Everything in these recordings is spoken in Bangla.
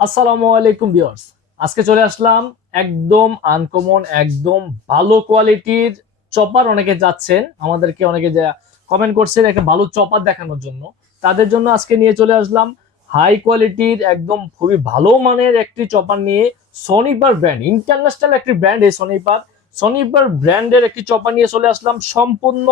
আসসালামু আলাইকুম ভিউয়ার্স। আজকে চলে আসলাম একদম আনকমন একদম ভালো কোয়ালিটির চপার। অনেকে যাচ্ছেন, আমাদেরকে অনেকে যা কমেন্ট করছেন একটা ভালো চপার দেখানোর জন্য। তাদের জন্য আজকে নিয়ে চলে আসলাম হাই কোয়ালিটির একদম খুবই ভালো মানের একটি চপার নিয়ে সনিপার ব্র্যান্ড ইন্টারন্যাশনাল একটি ব্র্যান্ড এই সনিপার সনিপার ব্র্যান্ডের একটি চপার নিয়ে চলে আসলাম সম্পূর্ণ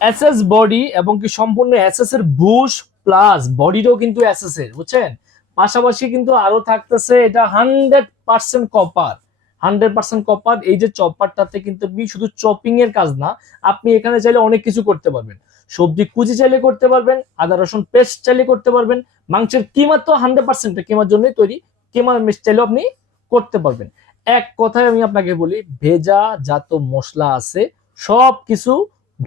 এসএস বডি এবং কি সম্পূর্ণ এসএস এর বুশ প্লাস বডিরও কিন্তু এসএস এর, বুঝছেন? পাশাপাশি কিন্তু আরও থাকতেছে এটা hundred percent copper. Hundred percent copper, এই যে চপারটাতে কিন্তু শুধু চপিং এর কাজ না, আপনি এখানে চাইলে অনেক কিছু করতে পারবেন। সবজি কুচি চাইলে করতে পারবেন, আদা, রসুন পেস্ট চাইলে করতে পারবেন, মাংসের কিমা তো হান্ড্রেড পার্সেন্ট কিমার জন্যই তৈরি, কিমার মিক্স চাইলেও আপনি করতে পারবেন। এক কথায় আমি আপনাকে বলি, ভেজা যত মশলা আছে সব কিছু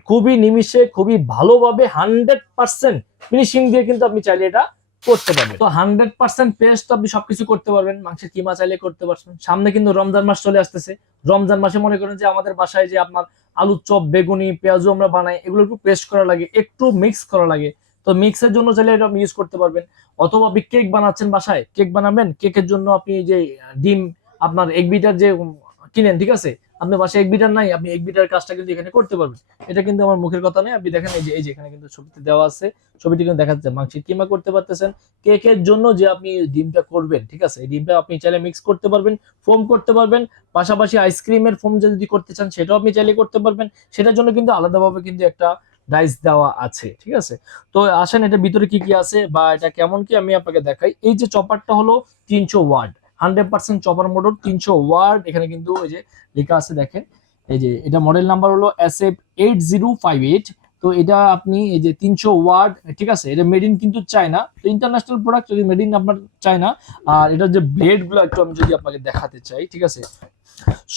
খুবই নিমিষে, খুবই ভালোভাবে হান্ড্রেড পার্সেন্ট ফিনিশিং দিয়ে কিন্তু আপনি চাইলে এটা করতে পারবেন তো হান্ড্রেড পার্সেন্ট পেস্ট আপনি সবকিছু করতে পারবেন, মাংসের কিমা চাইলে করতে পারবেন সামনে কিন্তু রমজান মাস চলে আসতেছে। রমজান মাসে মনে করেন যে আমাদের বাসায় যে আপনার আলু চপ, বেগুনি, পেঁয়াজও আমরা বানাই, এগুলো একটু পেস্ট করা লাগে, একটু মিক্স করা লাগে। তো মিক্সের জন্য চাইলে এটা আপনি ইউজ করতে পারবেন। অথবা আপনি কেক বানাচ্ছেন বাসায় কেক বানাবেন কেকের জন্য আপনি যে ডিম, আপনার এক বিটার যে কিনেন, ঠিক আছে? আপনার বাসায় এক বিটার নাই, আপনি এক বিটার কাজটা কিন্তু এখানে করতে পারবেন। এটা কিন্তু আমার মুখের কথা নয়। আপনি দেখেন এই যে এই যে এখানে কিন্তু ছবিতে দেওয়া আছে। ছবিটি কিন্তু দেখা যাচ্ছে মাংসের কিমা করতে পারতেছেন। কেকের জন্য যে আপনি ডিমটা করবেন, ঠিক আছে? এই ডিমটা আপনি চাইলে মিক্স করতে পারবেন ফোম করতে পারবেন। পাশাপাশি আইসক্রিমের ফোম যদি করতে চান, সেটাও আপনি চাইলে করতে পারবেন। সেটার জন্য কিন্তু আলাদাভাবে কিন্তু একটা ডাইস দেওয়া আছে, ঠিক আছে? তো আসেন এটা ভিতরে কি কি আছে বা এটা কেমন কি আমি আপনাকে দেখাই। এই যে চপারটা হলো তিনশো watt hundred percent copper motor তিনশো ওয়ার্ড, এখানে কিন্তু ওই যে লেখা আছে দেখেন। এই যে, এটা মডেল নাম্বার হলো S F eight zero five eight তো এটা আপনি এই যে তিনশো ওয়ার্ড, ঠিক আছে? এটা মেড ইন কিন্তু চায়না। তো ইন্টারন্যাশনাল প্রোডাক্ট যদি মেড ইন আপনার চায়না, আর এটার যে ব্লেডগুলো একটু আমি যদি আপনাকে দেখাতে চাই, ঠিক আছে?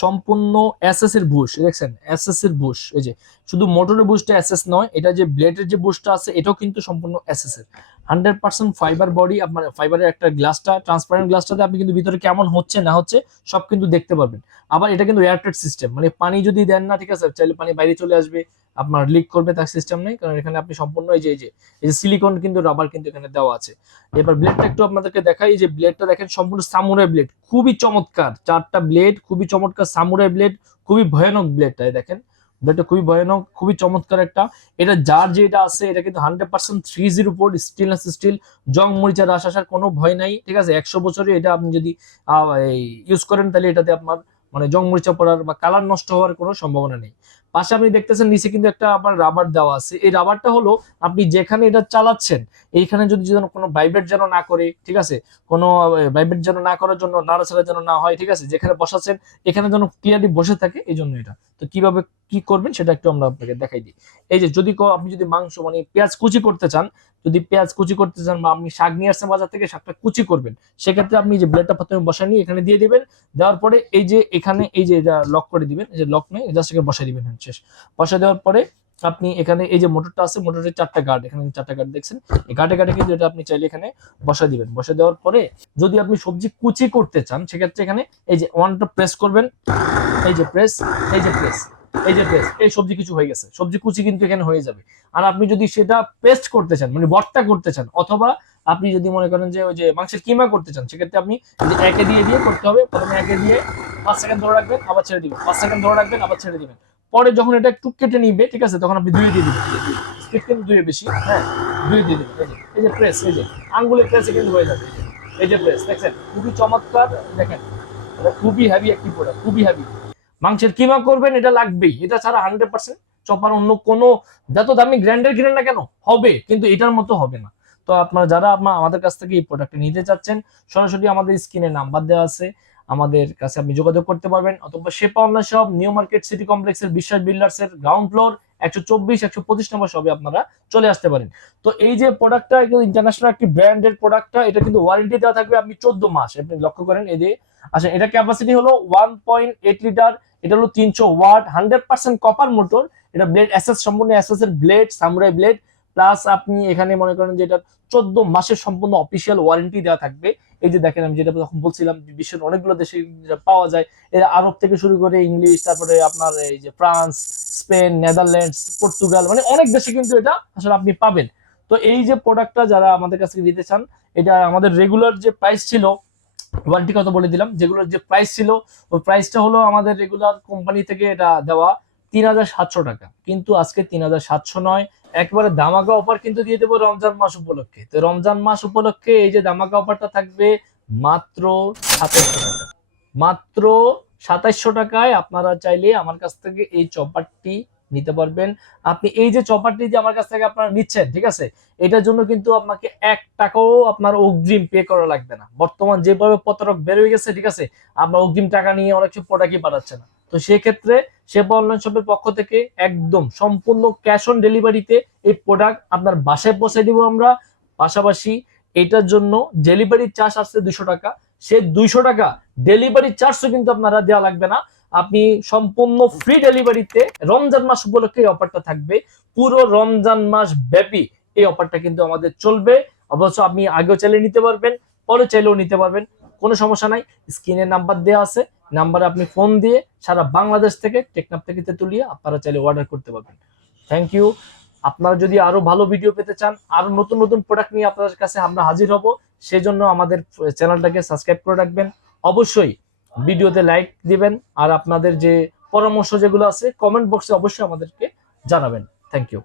সম্পূর্ণ এসএস এর বুশ দেখছেন? এসএস এর বুশ এই যে, শুধু মোটরের বুশটা এসএস নয়, এটা যে ব্লেডের যে বুশটা আছে, এটাও কিন্তু সম্পূর্ণ এসএস এর। হান্ড্রেড পার্সেন্ট ফাইবার বডি আপনার ফাইবারের একটা গ্লাসটা ট্রান্সপারেন্ট গ্লাসটাতে আপনি কিন্তু ভিতরে কেমন হচ্ছে, না হচ্ছে, সব কিন্তু দেখতে পারবেন। আবার এটা কিন্তু এয়ারটেড সিস্টেম মানে পানি যদি দেন না, ঠিক আছে, চাইলে পানি বাইরে চলে আসবে আপনার লিক করবে, তার সিস্টেম নেই, কারণ এখানে আপনি সম্পূর্ণ এই যে এই যে সিলিকন কিন্তু রাবার কিন্তু এখানে দেওয়া আছে। এবার ব্লেডটা একটু আপনাদেরকে দেখাই যে ব্লেডটা দেখেন সম্পূর্ণ সামুরাই ব্লেড খুবই চমৎকার, চারটা ব্লেড খুবই চমৎকার সামুরাই ব্লেড খুবই ভয়ানক ব্লেডটা দেখেন। ব্লেডটা খুবই ভয়ানক, খুবই চমৎকার একটা। এটা যার যেটা আছে, এটা কিন্তু হান্ড্রেড পার্সেন্ট থ্রি জির উপর স্টিলনেস স্টিল জং মরিচা রাস আসার কোনো ভয় নাই, ঠিক আছে? একশো বছরে এটা আপনি যদি ইউজ করেন, তাহলে এটাতে আপনার মানে জং মরিচা পড়ার বা কালার নষ্ট হওয়ার কোনো সম্ভাবনা নেই। পাশে আপনি দেখতেছেন, নিচে কিন্তু একটা আবার রাবার দেওয়া আছে। এই রাবারটা হলো, আপনি যেখানে এটা চালাচ্ছেন, এইখানে যদি যেন কোনো ভাইব্রেট যেন না করে, ঠিক আছে? কোনো ভাইব্রেট যেন না করার জন্য, নাড়াচাড়া যেন না হয়, ঠিক আছে? যেখানে বসাচ্ছেন, এখানে যেন ক্লিয়ারলি বসে থাকে এই জন্য এটা। তো কীভাবে কি করবেন, সেটা একটু আমরা আপনাকে দেখাই দিই। এই যে যদি আপনি যদি মাংস মানে পেঁয়াজ কুচি করতে চান যদি পেঁয়াজ কুচি করতে চান বা আপনি শাক নিয়ে আসছেন বাজার থেকে শাকটা কুচি করবেন, সেক্ষেত্রে আপনি যে ব্লেডটা প্রথমে বসায় নিয়ে এখানে দিয়ে দিবেন, দেওয়ার পরে এই যে এখানে এই যে এটা লক করে দিবেন, এই যে লক নেই জাস্ট এখানে দিবেন হ্যাঁ শেষ। বসা দেওয়ার পরে আপনি এখানে এই যে মোটরটা আছে মোটরের চারটা গার্ড এখানে চারটা গার্ড দেখছেন, এই গার্ডে গার্ডে কিন্তু এটা আপনি চাইলে এখানে বসা দিবেন। বসা দেওয়ার পরে যদি আপনি সবজি কুচি করতে চান, সেক্ষেত্রে এখানে এই যে ওয়ানটা প্রেস করবেন, এই যে প্রেস এই যে প্রেস এই যে প্রেস এই সবজি কিছু হয়ে গেছে। সবজি কুচি কিন্তু এখানে হয়ে যাবে। আর আপনি যদি সেটা পেস্ট করতে চান মানে ভর্তা করতে চান অথবা আপনি যদি মনে করেন যে ওই যে মাংসের কিমা করতে চান সেক্ষেত্রে আপনি একে দিয়ে দিয়ে করতে হবে। প্রথমে একে দিয়ে পাঁচ সেকেন্ড ধরে রাখবেন আবার ছেড়ে দিবেন। পাঁচ সেকেন্ড ধরে রাখবেন আবার ছেড়ে দিবেন। পরে যখন এটা একটু কেটে নিবে ঠিক আছে তখন আপনি দুই দিয়ে দিবেন। স্পিড কিন্তু দুইয়ে বেশি হ্যাঁ দুই দিয়ে দিবেন। এই যে প্রেস এই যে আঙ্গুলের প্রেসে কিন্তু হয়ে যাবে। এই যে, প্রেস দেখছেন? খুবই চমৎকার দেখেন খুবই হ্যাভি একটি প্রোডাক্ট খুবই হ্যাভি মাংসের কিমা করবেন, এটা লাগবেই। এটা ছাড়া হান্ড্রেড পার্সেন্ট চপার অন্য কোনো যত দামি গ্র্যান্ডের কিনেন না কেন, হবে, কিন্তু এটার মতো হবে না। তো আপনারা যারা আপনার আমাদের কাছ থেকে এই প্রোডাক্টটা নিতে চাচ্ছেন, সরাসরি আমাদের স্ক্রিনে নাম্বার দেওয়া আছে, আমাদের কাছে আপনি যোগাযোগ করতে পারবেন, অথবা শেপা online shop New Market City কমপ্লেক্সের বিশ্বাস বিল্ডার্স এর গ্রাউন্ড ফ্লোর একশো চব্বিশ, একশো পঁচিশ নম্বর সবে আপনারা চলে আসতে পারেন। তো এই যে প্রোডাক্টটা কিন্তু ইন্টারন্যাশনাল একটি ব্র্যান্ডের প্রোডাক্টটা এটা কিন্তু ওয়ারেন্টি দেওয়া থাকবে আপনি চোদ্দ মাস। আপনি লক্ষ্য করেন, এই যে আচ্ছা এটা ক্যাপাসিটি হলো ওয়ান পয়েন্ট এইট লিটার এটা হলো তিনশো watt hundred percent copper motor এটা ব্লেড এসএস সম্পূর্ণ এর ব্লেড সামুরাই ব্লেড প্লাস আপনি এখানে মনে করেন যে এটা চোদ্দ মাসের সম্পূর্ণ অফিসিয়াল ওয়ারেন্টি দেওয়া থাকবে। এই যে দেখেন আমি যেটা তখন বলছিলাম, বিশ্বের অনেকগুলো দেশে পাওয়া যায়। এর আরব থেকে শুরু করে ইংলিশ, তারপরে আপনার এই যে ফ্রান্স, স্পেন, নেদারল্যান্ডস, পর্তুগাল মানে অনেক দেশে কিন্তু এটা আসলে আপনি পাবেন। তো এই যে প্রোডাক্টটা যারা আমাদের কাছ নিতে চান, এটা আমাদের রেগুলার যে প্রাইস ছিল ওয়ারেন্টি কথা বলে দিলাম, যেগুলোর যে প্রাইস ছিল, ওই প্রাইসটা হলো আমাদের রেগুলার কোম্পানি থেকে এটা দেওয়া তিন হাজার সাতশো টাকা। কিন্তু আজকে তিন হাজার সাতশো নয়, একবারে দামাকা অফার কিন্তু দিয়ে দেবো রমজান মাস উপলক্ষে। তো রমজান মাস উপলক্ষে এই যে দামাকা অফারটা থাকবে মাত্র সাতাইশশো টাকা। মাত্র সাতাইশশো টাকায় আপনারা চাইলে আমার কাছ থেকে এই চপারটি নিতে পারবেন। আপনি এই যে চপারটি যে আমার কাছ থেকে আপনারা নিচ্ছেন, ঠিক আছে? এটার জন্য কিন্তু আপনাকে এক টাকাও আপনার অগ্রিম পে করা লাগবে না। বর্তমান যেভাবে প্রতারক বের হয়ে গেছে, ঠিক আছে? আপনার অগ্রিম টাকা নিয়ে অনেক কিছু প্রোডাক্টই পাঠাচ্ছে না। তো সেক্ষেত্রে সেবা অনলাইন শপের পক্ষ থেকে একদম সম্পূর্ণ ক্যাশ অন ডেলিভারিতে এই প্রোডাক্ট আপনার বাসায় পৌঁছে দিব আমরা। পাশাপাশি এটার জন্য ডেলিভারি চার্জ আসছে দুশো টাকা। সে দুইশো টাকা ডেলিভারি চার্জও কিন্তু আপনারা দেওয়া লাগবে না। আপনি সম্পূর্ণ ফ্রি ডেলিভারিতে রমজান মাস উপলক্ষে এই অফারটা থাকবে। পুরো রমজান মাস ব্যাপী এই অফারটা কিন্তু আমাদের চলবে। অবশ্য আপনি আগেও চাইলে নিতে পারবেন, পরে চাইলেও নিতে পারবেন, কোনো সমস্যা নাই। স্ক্রিনে নাম্বার দেওয়া আছে নাম্বারে আপনি ফোন দিয়ে সারা বাংলাদেশ থেকে টেকনাপ থেকে তেতুলিয়া আপনারা চাইলে অর্ডার করতে পারবেন। থ্যাংক ইউ আপনারা যদি আরও ভালো ভিডিও পেতে চান, আরও নতুন নতুন প্রোডাক্ট নিয়ে আপনাদের কাছে আমরা হাজির হব সেই জন্য আমাদের চ্যানেলটাকে সাবস্ক্রাইব করে রাখবেন। অবশ্যই ভিডিওতে লাইক দিবেন আর আপনাদের যে পরামর্শ যেগুলো আছে কমেন্ট বক্সে অবশ্যই আমাদেরকে জানাবেন। Thank you